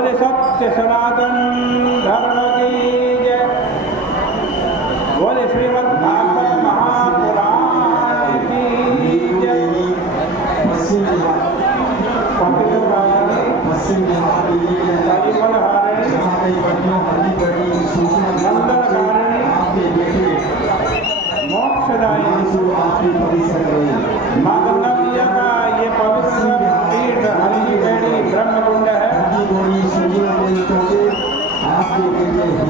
बोले सत्य सनातन धर्म की जय। बोले श्रीमद् भागवत महापुराण की जय। माँ गंगा मैया का ये पवित्र तीर्थ हल्दी बेड़ी ब्रह्मकुंड है।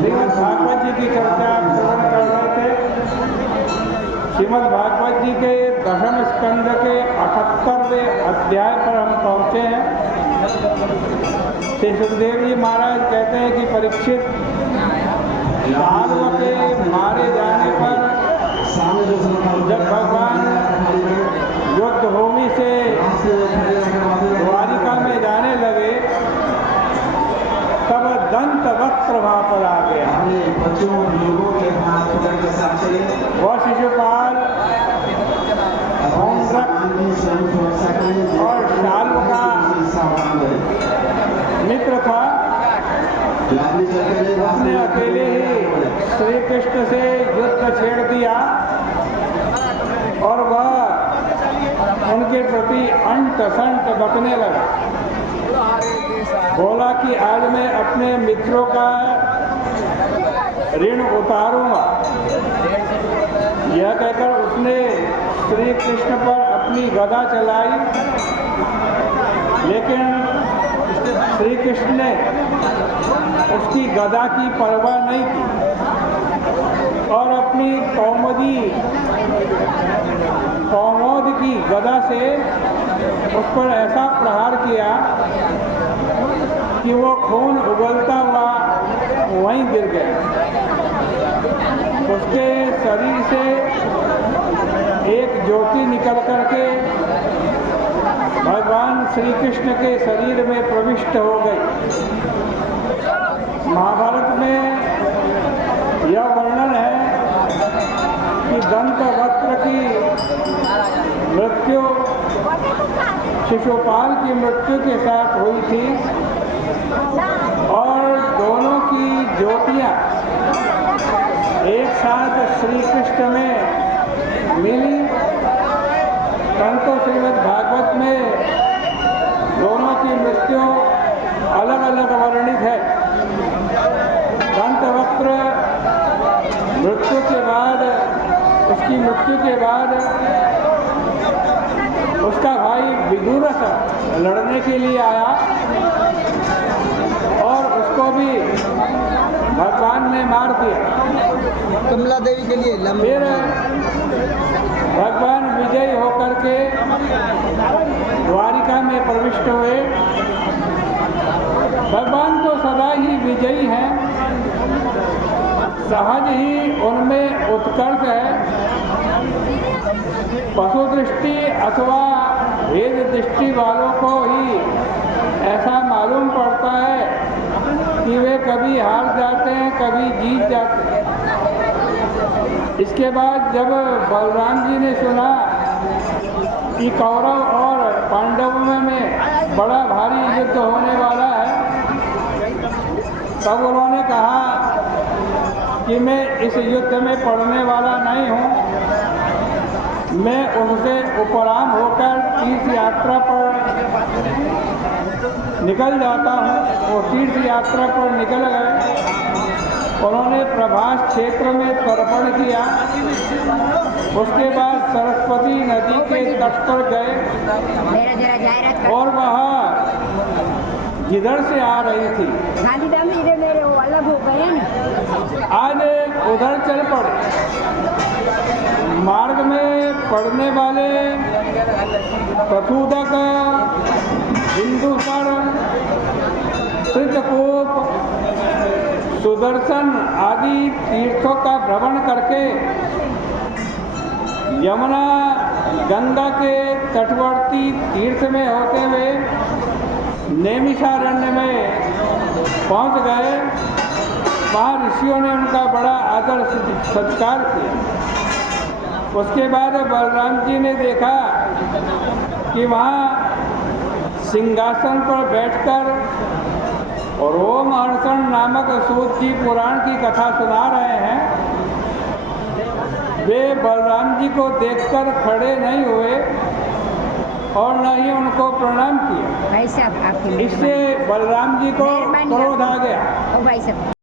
श्रीमद् भागवत जी की चर्चा आप श्रवण कर रहे थे। श्रीमद् भागवत जी के दशम स्कंद के 78वें अध्याय पर हम पहुँचे हैं। श्री सुखदेव जी महाराज कहते हैं कि परीक्षित, साधु के मारे जाने पर जब भगवान युद्ध भूमि से द्वारिका में जाने लगे तब दंत वक्त्र वहाँ पर आ गया। वह शिशुपाल और शाल्व का मित्र था। उसने अकेले ही श्री कृष्ण से युद्ध छेड़ दिया और वह उनके प्रति अंट संट बकने लगा। बोला कि आज मैं अपने मित्रों का ऋण उतारूंगा। यह कहकर उसने श्री कृष्ण पर अपनी गदा चलाई, लेकिन श्री कृष्ण ने उसकी गदा की परवाह नहीं की और अपनी कौमोद की गदा से उस पर ऐसा प्रहार किया कि वो खून उगलता हुआ वहीं गिर गया। उसके शरीर से एक ज्योति निकल करके भगवान श्री कृष्ण के शरीर में प्रविष्ट हो गई। महाभारत में यह वर्णन है कि दंत वक्त्र की मृत्यु शिशुपाल की मृत्यु के साथ हुई थी और दोनों की ज्योतियाँ एक साथ श्री कृष्ण में मिली। परंतु श्रीमद् भागवत में दोनों की मृत्यु अलग अलग वर्णित है। दंत वक्त्र उसकी मृत्यु के बाद उसका भाई विदुरथ लड़ने के लिए आया और उसको भी भगवान ने मार दिया। कमला देवी के लिए फिर भगवान विजयी होकर के द्वारिका में प्रविष्ट हुए। भगवान तो सदा ही विजयी हैं, सहज ही उनमें उत्कर्ष है। पशु दृष्टि अथवा भेद दृष्टि वालों को ही ऐसा मालूम पड़ता है कि वे कभी हार जाते हैं, कभी जीत जाते हैं। इसके बाद जब बलराम जी ने सुना कि कौरव और पांडवों में बड़ा भारी युद्ध होने वाला है, तब उन्होंने कहा कि मैं इस युद्ध में पड़ने वाला नहीं हूँ। मैं उनसे उपराम होकर तीर्थ यात्रा पर निकल जाता हूँ। वो तीर्थ यात्रा पर निकल गए। उन्होंने प्रभास क्षेत्र में तर्पण किया। उसके बाद सरस्वती नदी के तट पर गए और वहाँ जिधर से आ रही थी आज उधर चल पड़े। मार्ग में पड़ने वाले प्रसूदक, बिंदुसर, चित्रकूप, सुदर्शन आदि तीर्थों का भ्रमण करके यमुना गंगा के तटवर्ती तीर्थ में होते हुए नैमिषारण्य में पहुंच गए। वहाँ ऋषियों ने उनका बड़ा आदर सत्कार किया। उसके बाद बलराम जी ने देखा कि वहाँ सिंहासन पर बैठकर और रोमहर्षण नामक सूत जी पुराण की कथा सुना रहे हैं। वे बलराम जी को देखकर खड़े नहीं हुए और न ही उनको प्रणाम किया। भाई साहब आपकी इससे बलराम जी को मेहरबानी क्रोध आ गया। ओ भाई साहब